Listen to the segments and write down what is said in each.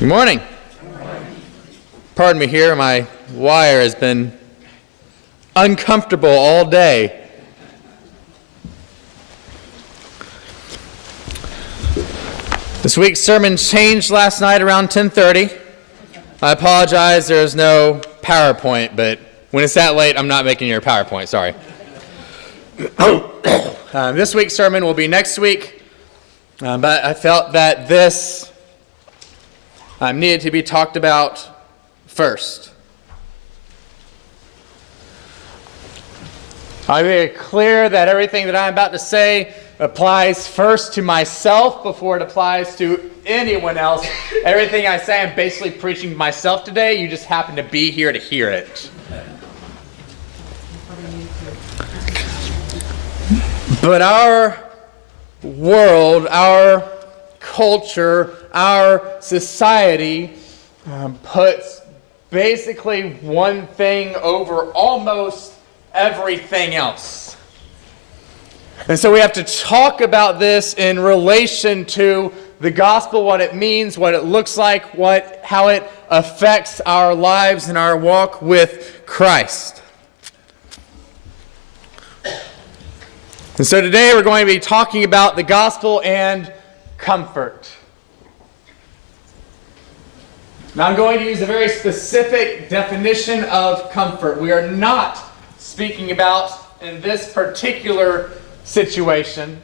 Good morning. Pardon me here, my wire has been uncomfortable all day. This week's sermon changed last night around 10:30. I apologize, there's no PowerPoint, but when it's that late, I'm not making your PowerPoint, sorry. This week's sermon will be next week, but I felt that this needed to be talked about first. I make it clear that everything that I'm about to say applies first to myself before it applies to anyone else. Everything I say, I'm basically preaching to myself today. You just happen to be here to hear it. But our world, our culture, our society puts basically one thing over almost everything else. And so we have to talk about this in relation to the gospel, what it means, what it looks like, how it affects our lives and our walk with Christ. And so today we're going to be talking about the gospel and comfort. Now I'm going to use a very specific definition of comfort. We are not speaking about, in this particular situation,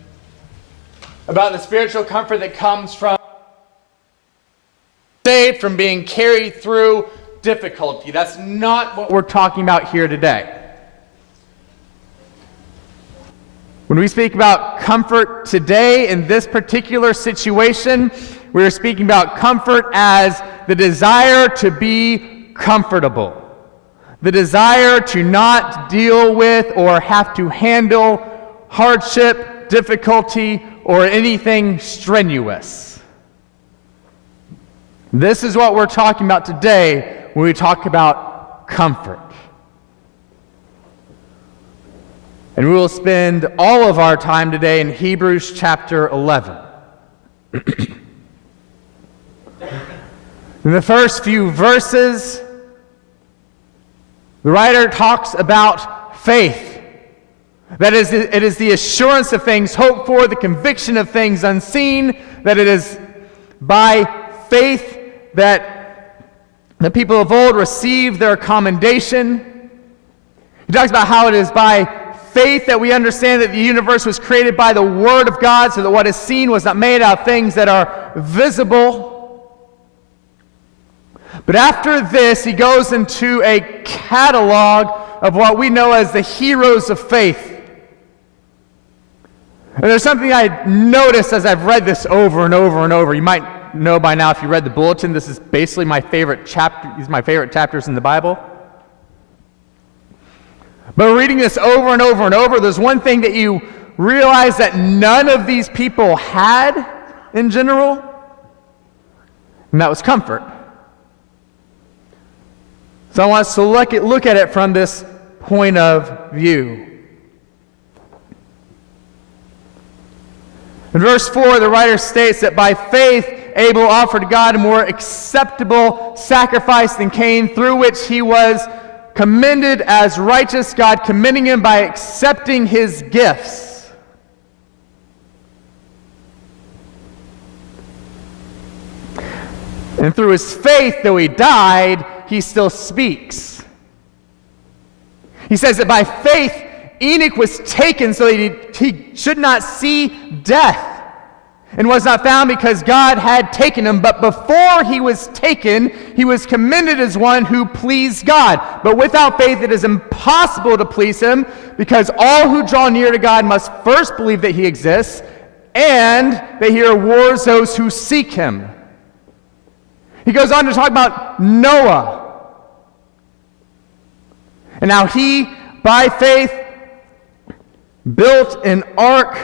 about the spiritual comfort that comes from saved, from being carried through difficulty. That's not what we're talking about here today. When we speak about comfort today in this particular situation, we're speaking about comfort as the desire to be comfortable. The desire to not deal with or have to handle hardship, difficulty, or anything strenuous. This is what we're talking about today when we talk about comfort. And we will spend all of our time today in Hebrews chapter 11. In the first few verses, the writer talks about faith. That is, it is the assurance of things hoped for, the conviction of things unseen, that it is by faith that the people of old received their commendation. He talks about how it is by faith that we understand that the universe was created by the Word of God, so that what is seen was not made out of things that are visible. But after this, he goes into a catalog of what we know as the heroes of faith. And there's something I noticed as I've read this over and over and over. You might know by now if you read the bulletin, this is basically my favorite chapter. These are my favorite chapters in the Bible. But reading this over and over and over, there's one thing that you realize that none of these people had in general, and that was comfort. So I want us to look at it from this point of view. In verse 4, the writer states that by faith Abel offered God a more acceptable sacrifice than Cain, through which he was commended as righteous, God commending him by accepting his gifts. And through his faith, though he died, he still speaks. He says that by faith, Enoch was taken so that he should not see death, and was not found because God had taken him. But before he was taken, he was commended as one who pleased God. But without faith it is impossible to please him, because all who draw near to God must first believe that he exists, and that he rewards those who seek him. He goes on to talk about Noah. And now he, by faith, built an ark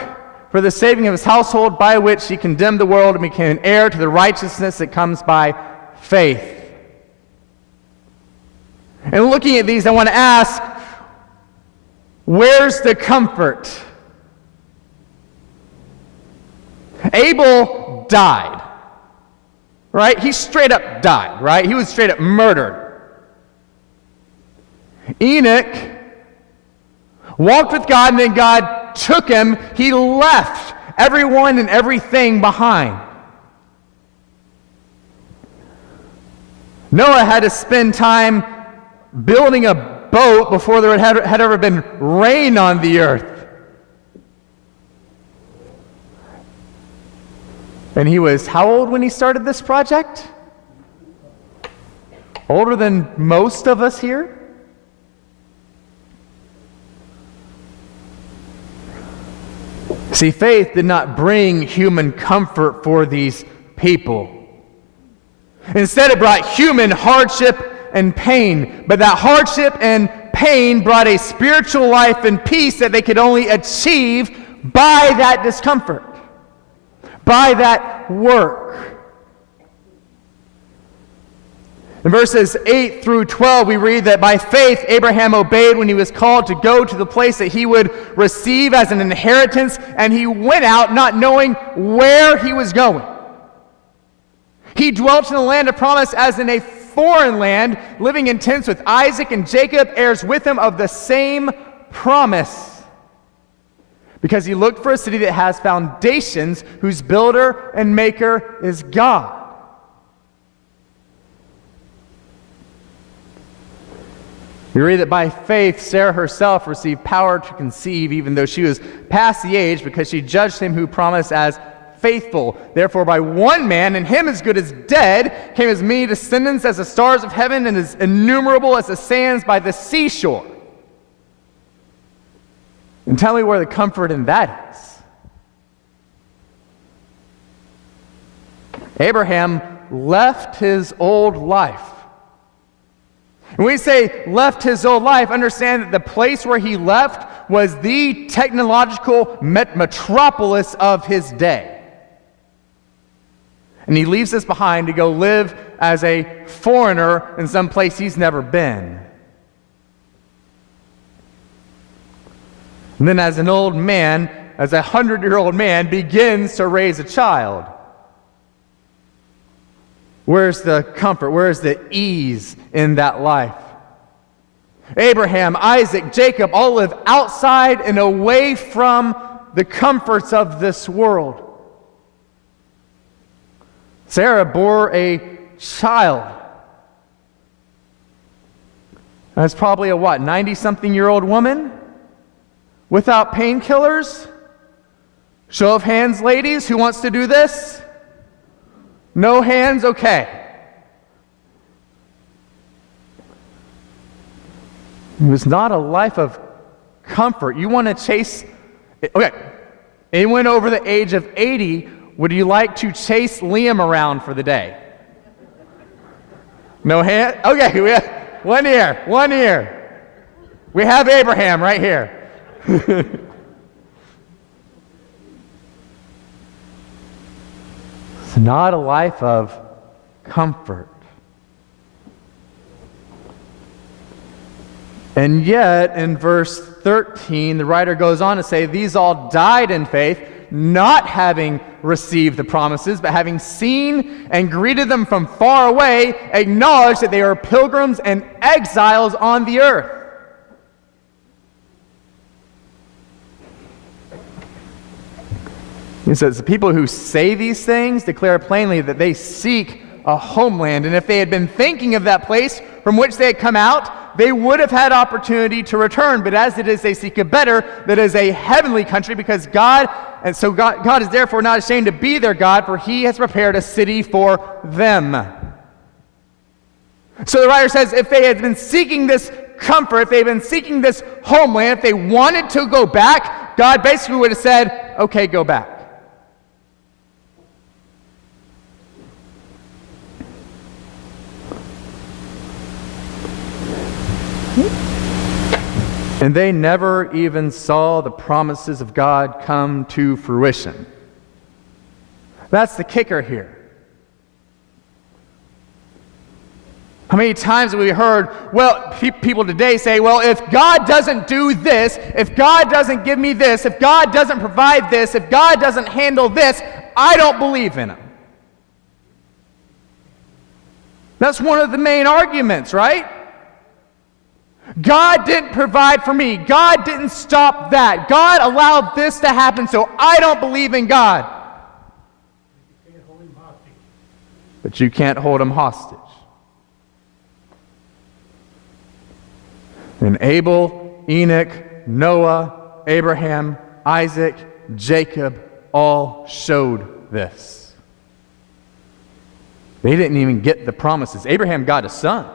for the saving of his household, by which he condemned the world and became an heir to the righteousness that comes by faith. And looking at these, I want to ask, where's the comfort? Abel died. right? He straight up died, right? He was straight up murdered. Enoch walked with God, and then God took him. He left everyone and everything behind. Noah had to spend time building a boat before there had ever been rain on the earth. And he was how old when he started this project? Older than most of us here? See, faith did not bring human comfort for these people. Instead, it brought human hardship and pain. But that hardship and pain brought a spiritual life and peace that they could only achieve by that discomfort, by that work. In verses 8 through 12, we read that by faith Abraham obeyed when he was called to go to the place that he would receive as an inheritance, and he went out not knowing where he was going. He dwelt in the land of promise as in a foreign land, living in tents with Isaac and Jacob, heirs with him of the same promise. Because he looked for a city that has foundations, whose builder and maker is God. We read that by faith Sarah herself received power to conceive, even though she was past the age, because she judged him who promised as faithful. Therefore by one man, and him as good as dead, came as many descendants as the stars of heaven and as innumerable as the sands by the seashore. And tell me where the comfort in that is. Abraham left his old life. When we say left his old life, understand that the place where he left was the technological metropolis of his day. And he leaves this behind to go live as a foreigner in some place he's never been. And then as an old man, as a 100-year-old man, begins to raise a child. Where's the comfort? Where's the ease in that life? Abraham, Isaac, Jacob all live outside and away from the comforts of this world. Sarah bore a child. That's probably a 90-something-year-old woman? Without painkillers? Show of hands, ladies, who wants to do this? No hands? Okay. It was not a life of comfort. You want to chase... Okay. Anyone over the age of 80, would you like to chase Liam around for the day? No hand? Okay, we have one ear. We have Abraham right here. It's not a life of comfort. And yet, in verse 13, the writer goes on to say, these all died in faith, not having received the promises, but having seen and greeted them from far away, acknowledged that they are pilgrims and exiles on the earth. He says, the people who say these things declare plainly that they seek a homeland. And if they had been thinking of that place from which they had come out, they would have had opportunity to return. But as it is, they seek a better, that is a heavenly country, because God is therefore not ashamed to be their God, for he has prepared a city for them. So the writer says, if they had been seeking this comfort, if they had been seeking this homeland, if they wanted to go back, God basically would have said, okay, go back. And they never even saw the promises of God come to fruition. That's the kicker here. How many times have we heard, people today say, well, if God doesn't do this, if God doesn't give me this, if God doesn't provide this, if God doesn't handle this, I don't believe in him. That's one of the main arguments, right? God didn't provide for me. God didn't stop that. God allowed this to happen, so I don't believe in God. But you can't hold him hostage. And Abel, Enoch, Noah, Abraham, Isaac, Jacob all showed this. They didn't even get the promises. Abraham got a son.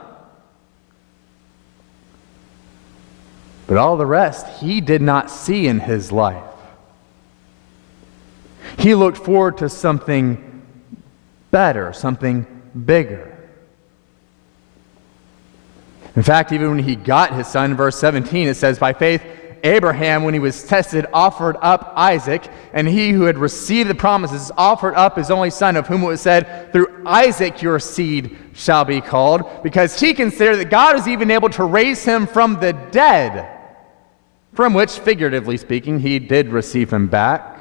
But all the rest, he did not see in his life. He looked forward to something better, something bigger. In fact, even when he got his son, in verse 17, it says, by faith, Abraham, when he was tested, offered up Isaac, and he who had received the promises offered up his only son, of whom it was said, through Isaac your seed shall be called, because he considered that God was even able to raise him from the dead, from which, figuratively speaking, he did receive him back.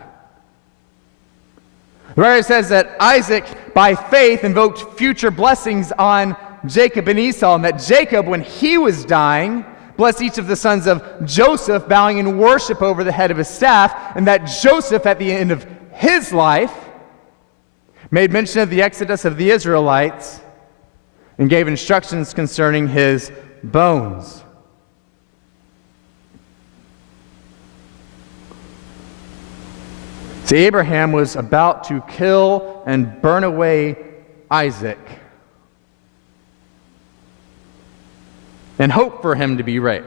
The writer says that Isaac, by faith, invoked future blessings on Jacob and Esau, and that Jacob, when he was dying, blessed each of the sons of Joseph, bowing in worship over the head of his staff, and that Joseph, at the end of his life, made mention of the exodus of the Israelites and gave instructions concerning his bones. See, Abraham was about to kill and burn away Isaac and hope for him to be raised.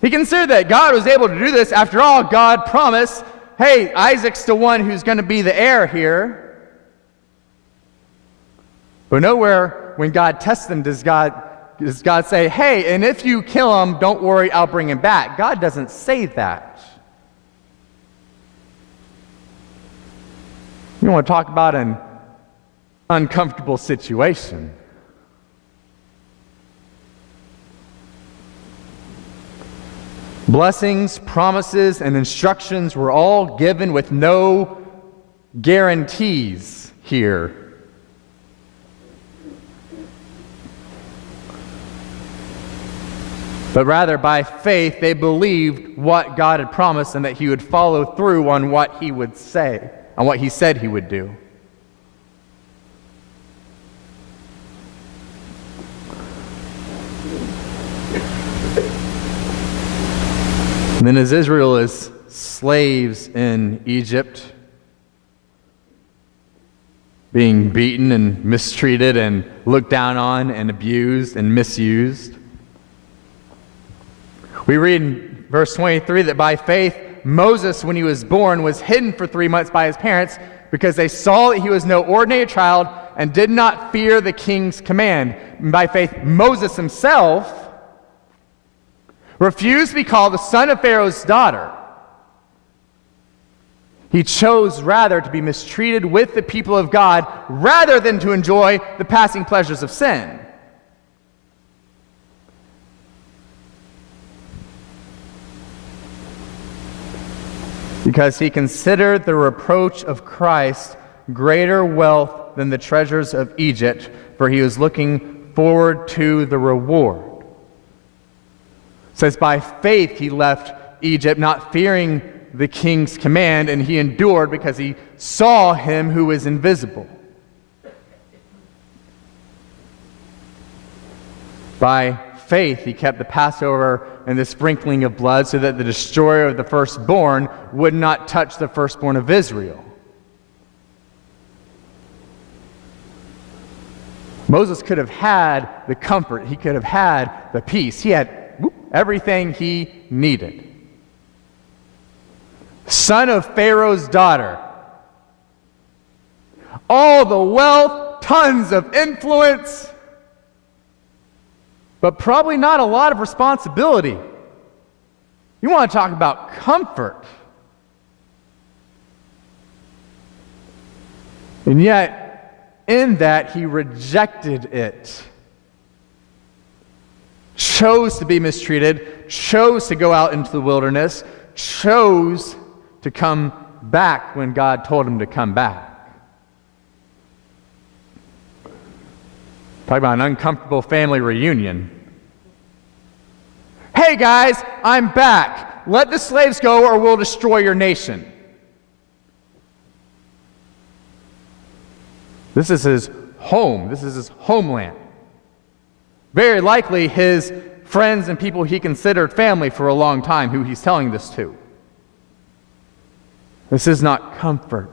He considered that God was able to do this. After all, God promised, hey, Isaac's the one who's going to be the heir here. But nowhere when God tests them does God say, hey, and if you kill him, don't worry, I'll bring him back. God doesn't say that. You want to talk about an uncomfortable situation. Blessings, promises, and instructions were all given with no guarantees here. But rather, by faith, they believed what God had promised and that he would follow through on what he would say, on what he said he would do. And then as Israel is slaves in Egypt, being beaten and mistreated and looked down on and abused and misused, we read in verse 23 that by faith, Moses, when he was born, was hidden for 3 months by his parents because they saw that he was no ordinary child and did not fear the king's command. And by faith, Moses himself refused to be called the son of Pharaoh's daughter. He chose rather to be mistreated with the people of God rather than to enjoy the passing pleasures of sin. Because he considered the reproach of Christ greater wealth than the treasures of Egypt, for he was looking forward to the reward. It says, by faith he left Egypt, not fearing the king's command, and he endured because he saw him who is invisible. By faith he kept the Passover and the sprinkling of blood so that the destroyer of the firstborn would not touch the firstborn of Israel. Moses could have had the comfort. He could have had the peace. He had everything he needed. Son of Pharaoh's daughter. All the wealth, tons of influence, but probably not a lot of responsibility. You want to talk about comfort. And yet, in that, he rejected it. Chose to be mistreated, chose to go out into the wilderness, chose to come back when God told him to come back. Talk about an uncomfortable family reunion. Hey guys, I'm back. Let the slaves go or we'll destroy your nation. This is his home. This is his homeland. Very likely his friends and people he considered family for a long time who he's telling this to. This is not comfort.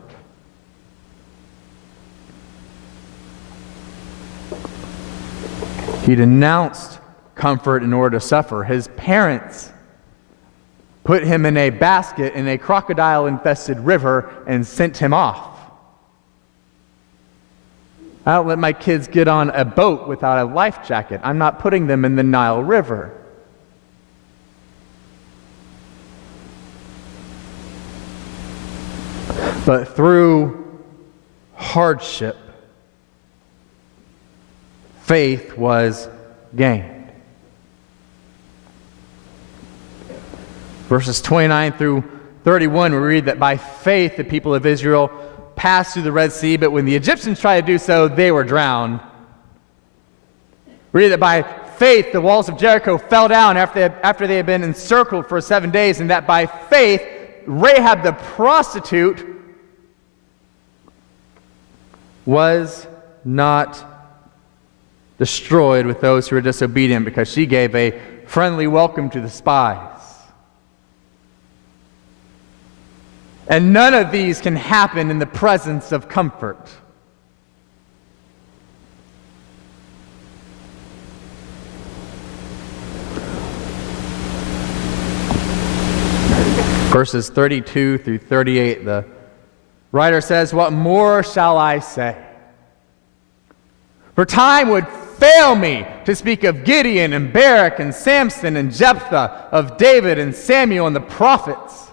He denounced comfort in order to suffer. His parents put him in a basket in a crocodile-infested river and sent him off. I don't let my kids get on a boat without a life jacket. I'm not putting them in the Nile River. But through hardship, faith was gained. Verses 29 through 31, we read that by faith the people of Israel passed through the Red Sea, but when the Egyptians tried to do so, they were drowned. We read that by faith the walls of Jericho fell down after they had been encircled for 7 days, and that by faith Rahab the prostitute was not destroyed with those who were disobedient, because she gave a friendly welcome to the spies. And none of these can happen in the presence of comfort. Verses 32 through 38, the writer says, "What more shall I say? For time would fail me to speak of Gideon and Barak and Samson and Jephthah, of David and Samuel and the prophets,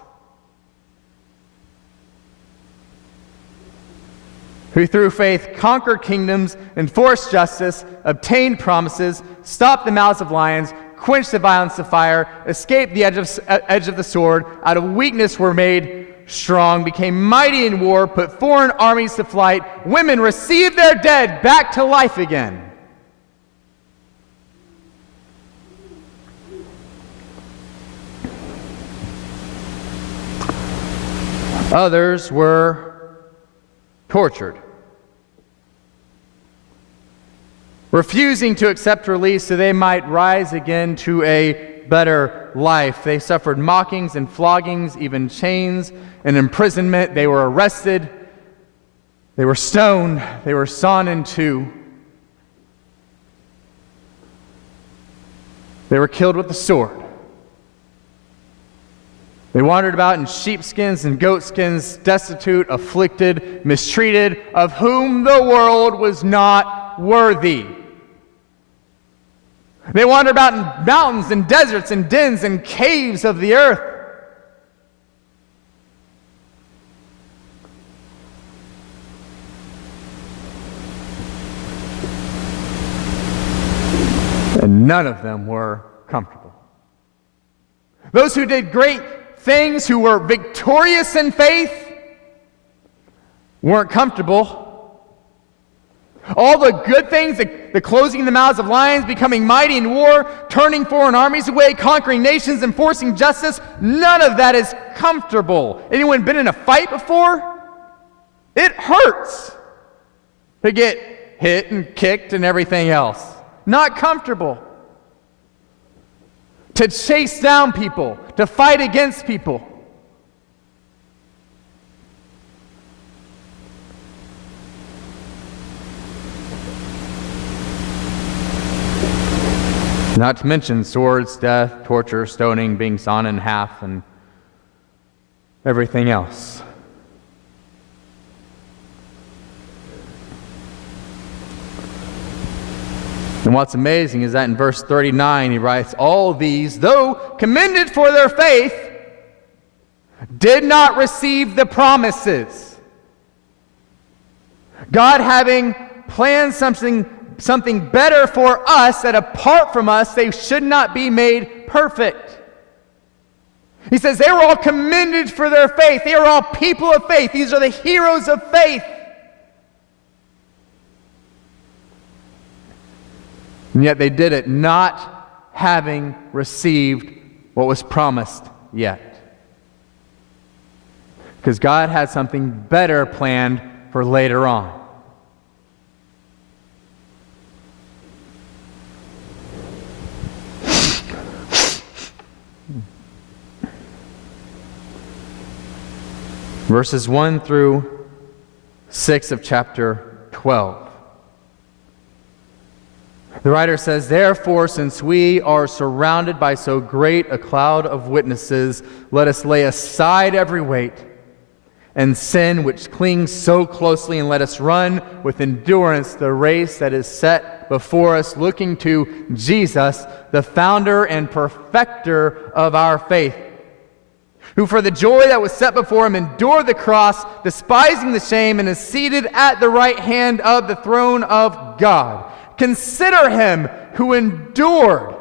who through faith conquered kingdoms, enforced justice, obtained promises, stopped the mouths of lions, quenched the violence of fire, escaped the edge of the sword, out of weakness were made strong, became mighty in war, put foreign armies to flight, women received their dead back to life again." Others were tortured, refusing to accept release so they might rise again to a better life. They suffered mockings and floggings, even chains and imprisonment. They were arrested, they were stoned, they were sawn in two. They were killed with the sword. They wandered about in sheepskins and goatskins, destitute, afflicted, mistreated, of whom the world was not worthy. They wandered about in mountains and deserts and dens and caves of the earth. And none of them were comfortable. Those who did great things, who were victorious in faith, weren't comfortable. All the good things, the closing the mouths of lions, becoming mighty in war, turning foreign armies away, conquering nations, enforcing justice, none of that is comfortable. Anyone been in a fight before? It hurts to get hit and kicked and everything else. Not comfortable. To chase down people, to fight against people. Not to mention swords, death, torture, stoning, being sawn in half, and everything else. And what's amazing is that in verse 39 he writes, "All these, though commended for their faith, did not receive the promises. God having planned something better for us, that apart from us they should not be made perfect." He says they were all commended for their faith. They are all people of faith. These are the heroes of faith. And yet they did it not having received what was promised yet. Because God had something better planned for later on. Verses 1 through 6 of chapter 12. The writer says, "Therefore, since we are surrounded by so great a cloud of witnesses, let us lay aside every weight and sin which clings so closely, and let us run with endurance the race that is set before us, looking to Jesus, the founder and perfecter of our faith, who for the joy that was set before him endured the cross, despising the shame, and is seated at the right hand of the throne of God. Consider him who endured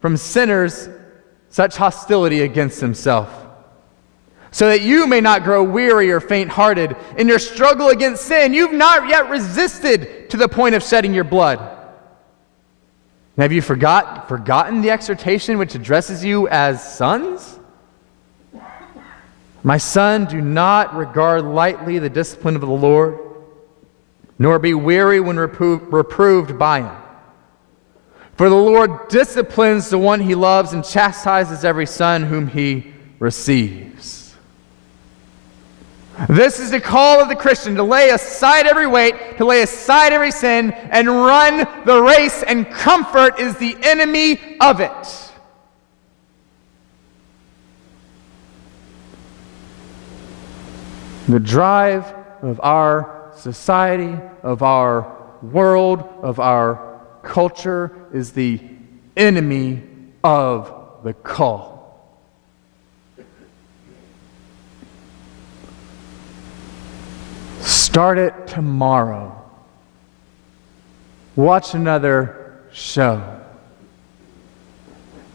from sinners such hostility against himself, so that you may not grow weary or faint-hearted in your struggle against sin. You've not yet resisted to the point of shedding your blood. And have you forgotten the exhortation which addresses you as sons? My son, do not regard lightly the discipline of the Lord, nor be weary when reproved by him. For the Lord disciplines the one he loves and chastises every son whom he receives." This is the call of the Christian, to lay aside every weight, to lay aside every sin, and run the race, and comfort is the enemy of it. The drive of our society, of our world, of our culture is the enemy of the call. Start it tomorrow. Watch another show.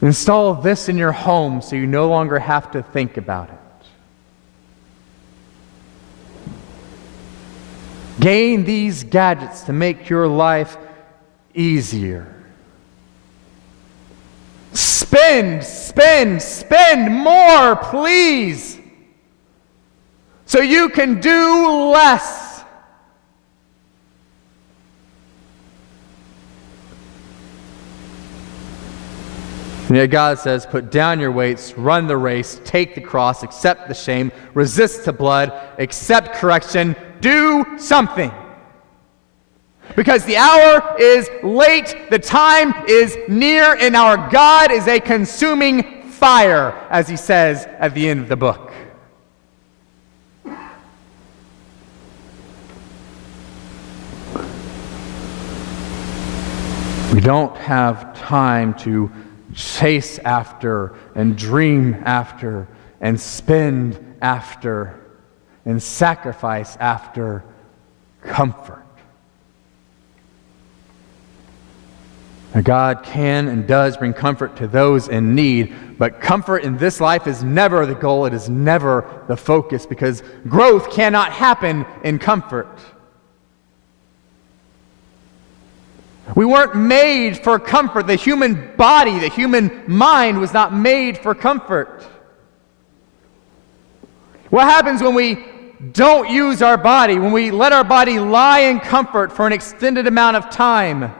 Install this in your home so you no longer have to think about it. Gain these gadgets to make your life easier. Spend more, please, so you can do less. And yet God says, put down your weights, run the race, take the cross, accept the shame, resist the blood, accept correction, do something. Because the hour is late, the time is near, and our God is a consuming fire, as he says at the end of the book. We don't have time to chase after and dream after and spend after and sacrifice after comfort. Now, God can and does bring comfort to those in need, but comfort in this life is never the goal. It is never the focus, because growth cannot happen in comfort. We weren't made for comfort. The human body, the human mind was not made for comfort. What happens when we don't use our body, when we let our body lie in comfort for an extended amount of time?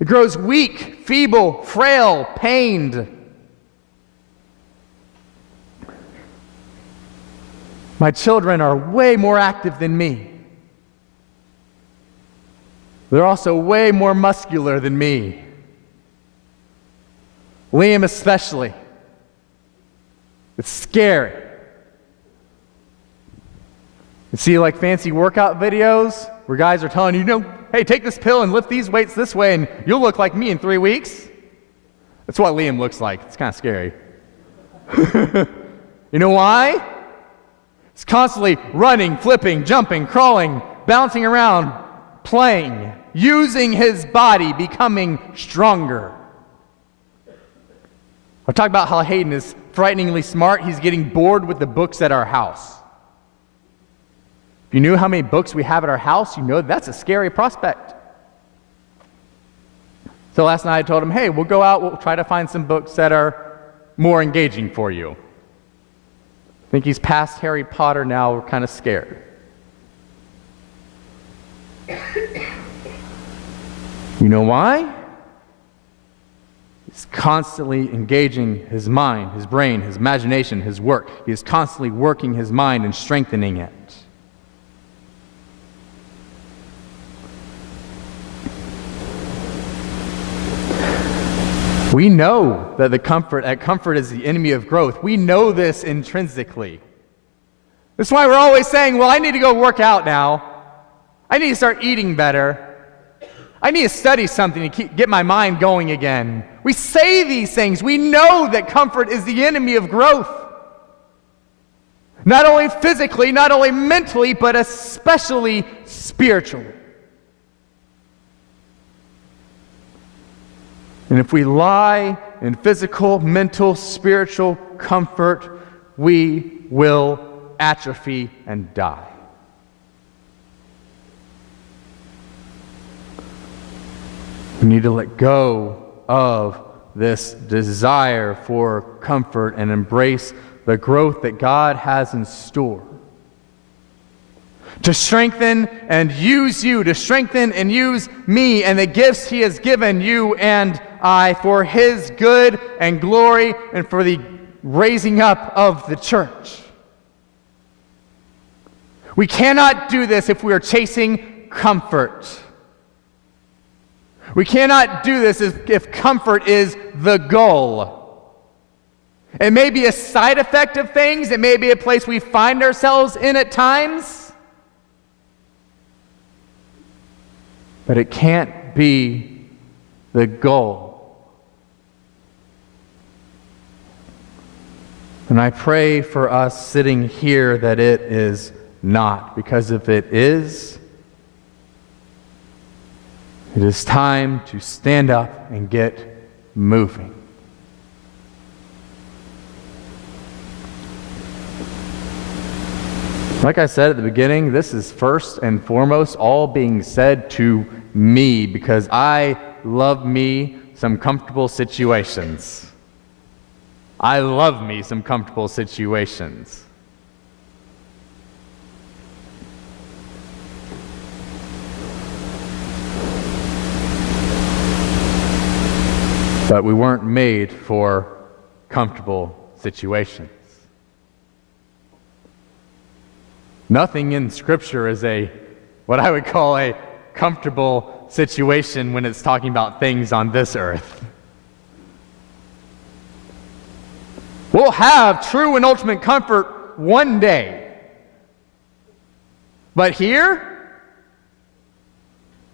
It grows weak, feeble, frail, pained. My children are way more active than me. They're also way more muscular than me. Liam especially. It's scary. You see like fancy workout videos where guys are telling you, hey, take this pill and lift these weights this way and you'll look like me in 3 weeks. That's what Liam looks like. It's kind of scary. You know why? He's constantly running, flipping, jumping, crawling, bouncing around, playing, using his body, becoming stronger. I'll talk about how Hayden is frighteningly smart. He's getting bored with the books at our house. If you knew how many books we have at our house, you know that's a scary prospect. So last night I told him, hey, we'll go out, we'll try to find some books that are more engaging for you. I think he's past Harry Potter now, we're kind of scared. You know why? He's constantly engaging his mind, his brain, his imagination, his work. He is constantly working his mind and strengthening it. We know that comfort is the enemy of growth. We know this intrinsically. That's why we're always saying, well, I need to go work out now. I need to start eating better. I need to study something to get my mind going again. We say these things. We know that comfort is the enemy of growth. Not only physically, not only mentally, but especially spiritually. And if we lie in physical, mental, spiritual comfort, we will atrophy and die. We need to let go of this desire for comfort and embrace the growth that God has in store. To strengthen and use you, to strengthen and use me and the gifts He has given you and I for His good and glory and for the raising up of the church. We cannot do this if we are chasing comfort. We cannot do this if comfort is the goal. It may be a side effect of things. It may be a place we find ourselves in at times. But it can't be the goal. And I pray for us sitting here that it is not. Because if it is time to stand up and get moving. Like I said at the beginning, this is first and foremost all being said to me because I love me some comfortable situations. I love me some comfortable situations. But we weren't made for comfortable situations. Nothing in Scripture is what I would call a comfortable situation when it's talking about things on this earth. We'll have true and ultimate comfort one day. But here,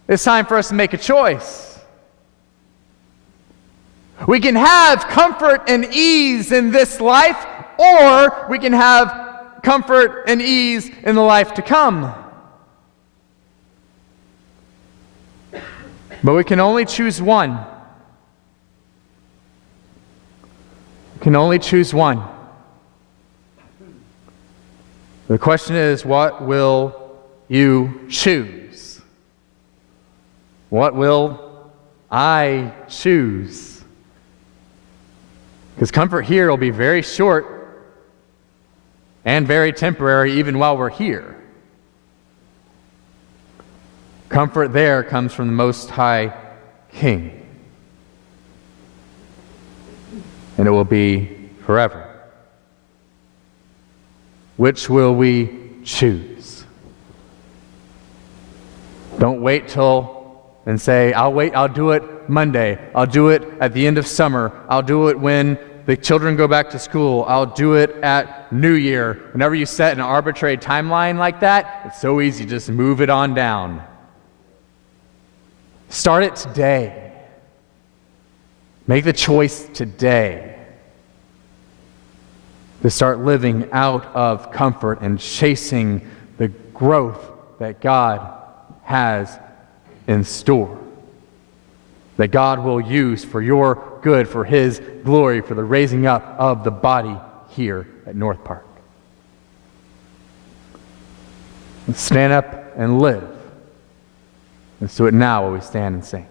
it's time for us to make a choice. We can have comfort and ease in this life, or we can have comfort and ease in the life to come. But we can only choose one. We can only choose one. The question is, what will you choose? What will I choose? Because comfort here will be very short and very temporary even while we're here. Comfort there comes from the Most High King. And it will be forever. Which will we choose? Don't wait and say, I'll do it Monday. I'll do it at the end of summer. I'll do it when the children go back to school. I'll do it at New Year. Whenever you set an arbitrary timeline like that, it's so easy to just move it on down. Start it today. Make the choice today to start living out of comfort and chasing the growth that God has in store, that God will use for your good, for His glory, for the raising up of the body here at North Park. Let's stand up and live. Let's do it now while we stand and sing.